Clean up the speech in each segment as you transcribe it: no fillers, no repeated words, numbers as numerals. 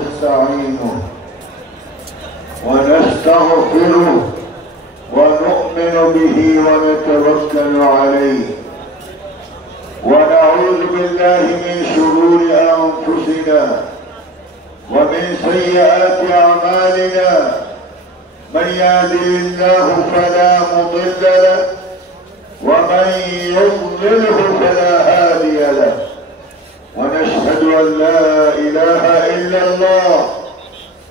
نستعينه ونستغفره ونؤمن به ونتوكل عليه ونعوذ بالله من شرور أنفسنا ومن سيئات أعمالنا من يهده الله فلا مضل له ومن يضلله فلا هادي له ونشهد أن لا إله إلا الله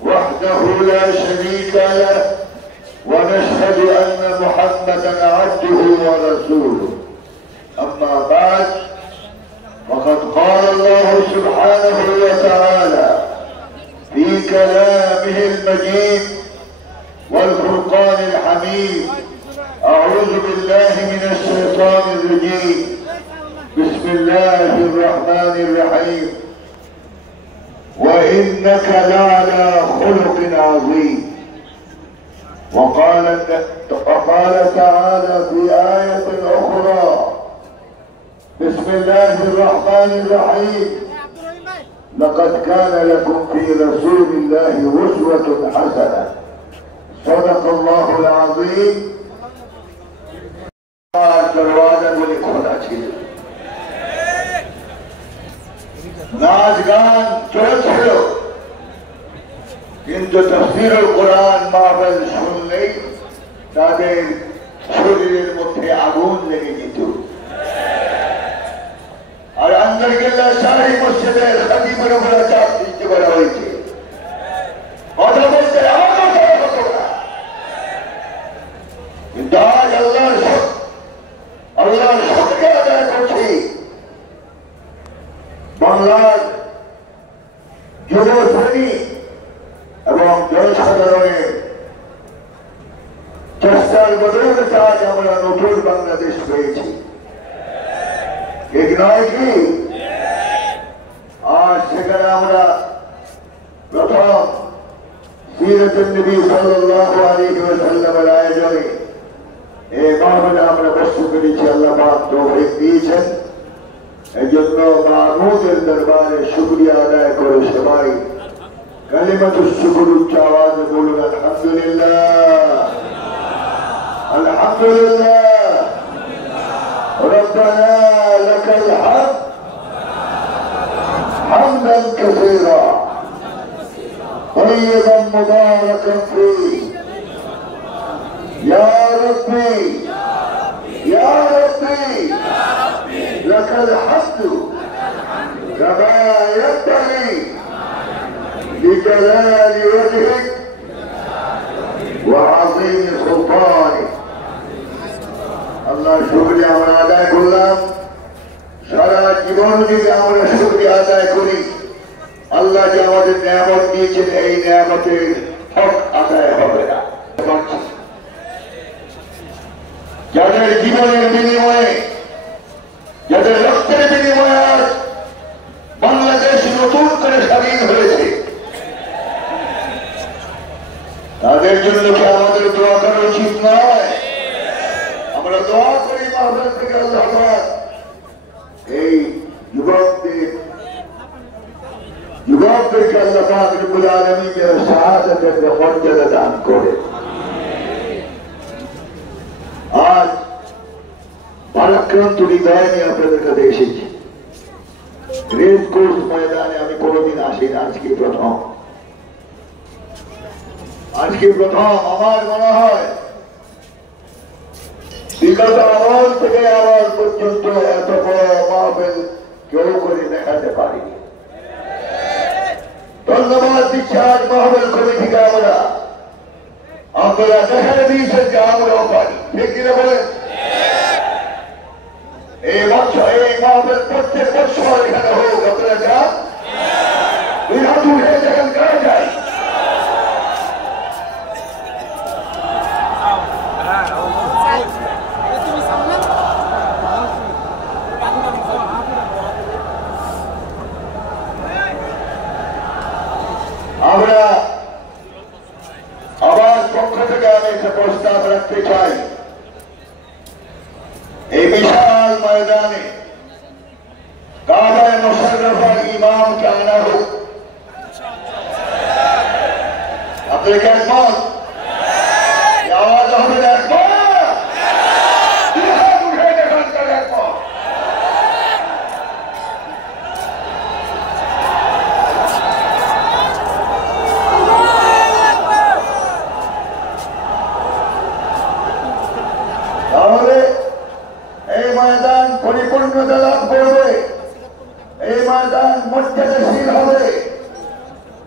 وحده لا شريك له ونشهد أن محمدا عبده ورسوله أما بعد فقد قال الله سبحانه وتعالى في كلامه المجيد والفرقان الحميد أعوذ بالله من الشيطان الرجيم بسم الله الرحمن الرحيم وإنك لعلى خلق عظيم وقال تعالى في آية أخرى بسم الله الرحمن الرحيم لقد كان لكم في رسول الله أسوة حسنة صدق الله العظيم নাচ গান চলছিল কিন্তু তাফসীরুল কোরআন মাহফিল শুনলেই তাদের শরীরের মধ্যে আগুন লেগে যেত। আর আন্দরকিল্লা শাহী মসজিদের খতিবের উপর চাপ সৃষ্টি করা হয়েছে, কথা বলতে আমার কথা হতো না। কিন্তু আজ আল্লাহর শুকরিয়া আদায় করছি, বাংলার যুব শ্রেণী এবং জনসাধারণের চেষ্টার বদৌলতে আজ আমরা নতুন বাংলাদেশ পেয়েছি, ঠিক নয় কি? আজ সেখানে আমরা প্রথম সিরাতুন নবী সাল্লাল্লাহু আলাইহি ওয়াসাল্লামের আয়োজনে এই মাহফিলে আমরা বসতে পেরেছি। আল্লাহ পাক তৌফিক দিয়েছেন, এই জন্য মাহমুদের দরবারে শুকরিয়া আদায় করে সবাই কালিমাতুশ শুকর উচ্চ আওয়াজে বলুন আলহামদুলিল্লাহ, আলহামদুলিল্লাহ রব্বানা লাকাল হামদ হামদান কাসীরা طيبا مباركا فيه يا ربي يا ربي لك الحمد كما ينبغي لجلال وجهك وعظيم سلطانك। الله শুকরিয়া আমরা আদায় করলাম। সারা জীবন যদি আমরা শুকরিয়া আদায় করি, আল্লাহ যে আমাদের নিয়ামত দিয়েছেন এই নিয়ামতের হক আদায় হবে না। যাদের জীবনের বিনিময়ে, যাদের রক্তের বিনিময়ে আজ বাংলাদেশ নতুন করে স্বাধীন হয়েছে, তাদের জন্য কি আমাদের দোয়া করা উচিত নয়? আমরা দোয়া করি মাহফিল থেকে আল্লাহ পাক এই যুবকদেরকে আল্লাহ পাক রব্বুল আলামিনের শাহাদাতের মর্যাদা দান করে। আজ পারাক্রান্ত হৃদয় নিয়ে আপনাদের কাছে এসেছি। রেস কোর্স ময়দানে আমি কোনোদিন আসিনি, আজকে প্রথম আমার মনে হয় বিগত আমল থেকে আমল পর্যন্ত এত বড় মাহফিল কেউ করে দেখাতে পারিনি। ধন্যবাদ দিচ্ছি আজ মাহফিল কমিটিকে। আপনারা দেখা দিয়েছেন যে আমরাও পারি, ঠিক কিনা বলেন? এই মাহফিল প্রত্যেক বছর এখানে হোক, আপনারা যান, দুই হাত উঠে যেখান করা যায়। আমরা আবার পক্ষ থেকে আমি একটা প্রস্তাব রাখতে চাই। এই বিশাল ময়দানে ইসলামকে আনা হোক। আপনাদের কি একমত? আওয়াজ হবে একমত? তাহলে এই ময়দান পরিপূর্ণতা লাভ করবে, এই ময়দান মর্যাদাশীল হবে।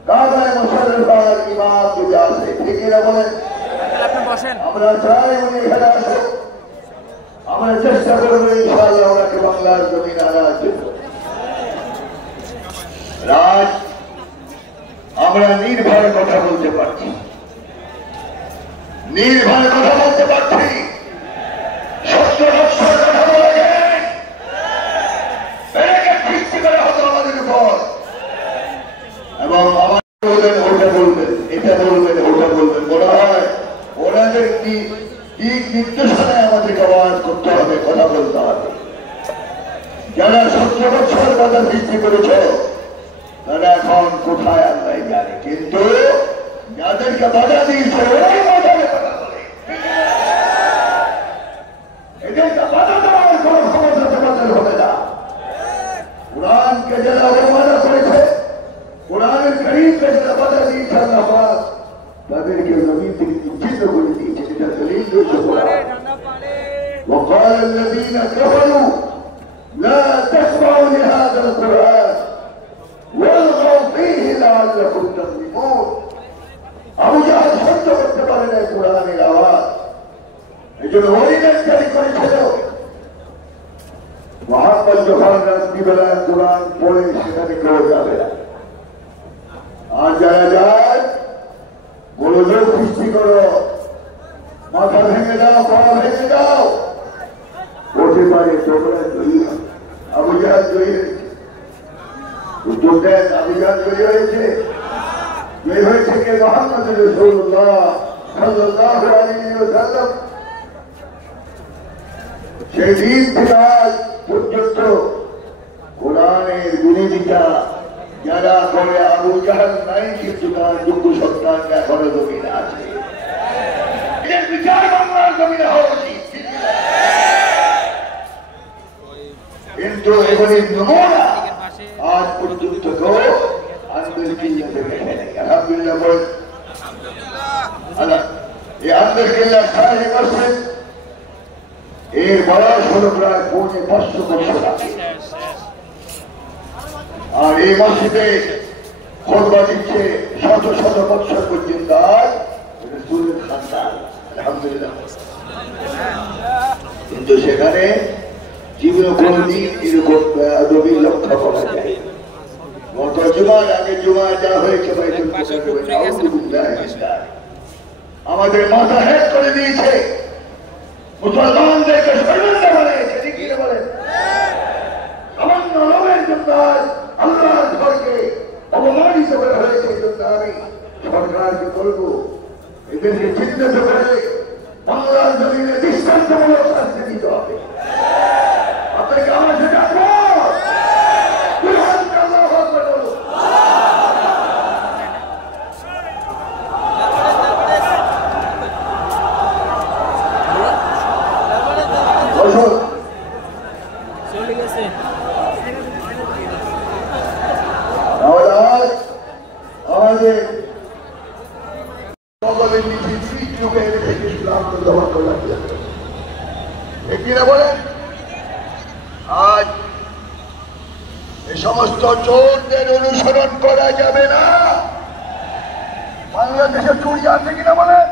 কাবায় মুশাররফার ইমাম যদি আসে, ঠিক না বলেন? আমরা চাই উনি এখানে আসুক, আমরা চেষ্টা করবো ইনশাআল্লাহ ওনাকে বাংলার জমিন আনার জন্য। রাজ আমরা নির্ভয়ে কথা বলতে পারছি, নির্ভয়ে কথা বলতে পারছি। সত্য বৎসর কথা বলা যায়, এটাকে সৃষ্টি করা হতো আমাদের উপর। এবং আমাদের বলবেন ওটা বলবেন, এটা বলবেন ওটা বলবেন, বলা হয় ওনাদের কি দিক নির্দেশনায় আমাদেরকে আওয়াজ করতে হবে, কথা বলতে হবে। যারা 17 বছর বাধা সৃষ্টি করেছ তারা এখন কোথায় আল্লাহ জানে, কিন্তু যাদেরকে বাধা দিয়েছে ওই বাধারে কথা বলে, এদেরকে বাধা দেওয়ার কোন ক্ষমতা তোমাদের হবে না। কোরআনকে যারা অবমাননা করেছে, কোরআনের কারীমকে যারা বাধা দিয়েছে আল্লাহ পাক তাদেরকে জমিন থেকে নিশ্চিত করে দিয়েছে। এটা দলিল রয়েছে কোরআন। وقال الذين كفروا لا تسمعوا لهذا القرآن والغوا فيه لعلكم تغلبون। আবু জাহেল সহ্য করতে পারে না কোরআনের আওয়াজ, এই জন্য অর্ডিন্যান্স জারি করেছিল। মোহাম্মদ যখন রাত্রিবেলায় কোরআন পড়ে সেখানে কেউ যাবে না। আর যারা যায় গোলযোগ সৃষ্টি করো, মাথা ভেঙে দাও, পা ভেঙে দাও, হতে পারে তোমরা জয়ী হবে। আবু জাহেল জয়ী হয়েছে, উত্তর দেন আবু জাহেল জয়ী হয়েছে। জয়ী হয়েছে কে? মুহাম্মদ রাসূলুল্লাহ সাল্লাল্লাহু আলাইহি ওয়াসাল্লাম। সেই দিন থেকে আজ পর্যন্ত কোরআনের বিরোধিতা যারা করে, আবু জাহেল নাই কিন্তু তার যোগ্য সন্তান এখনো জমিনে আছে। এদের বিচার বাংলার জমিনে হওয়া উচিত, কিন্তু এগুলি নমুনা আজ পর্যন্ত কেউ আন্দরকিল্লা দেখে নেই। আলহামদুলিল্লাহ বল। এই আন্দরকিল্লা শাহী মসজিদ এর বয়স হল প্রায় 550 বছর আগে। আর এই মসজিদে খুতবা দিচ্ছে শত শত বছর পর্যন্ত রাসূলের খানদান। আলহামদুলিল্লাহ। কিন্তু সেখানে জীবনে কোনদিন এরকম বেয়াদবি লক্ষ্য করা যায়। গত জুমার আগে জুমা যা হয়েছে আমাদের মাথা হ্যাক করে দিয়েছে, মুসলমানদেরকে শর্মিন্দা বানিয়েছে। ঠিক কি বলেন? সামান্য লোভের জন্য আল্লাহর ঘরকে অবমানিত করা হয়েছে। এই জন্য আমি সরকারকে বলবো এদেরকে চিহ্নিত করে বাংলার জমিনে দৃষ্টান্তমূলক শাস্তি দিতে হবে। আপনাকে আমার সাথে আজ এই সমস্ত চোরদের অনুসরণ করা যাবে না। বাংলাদেশে চুরি আছে কিনা বলেন?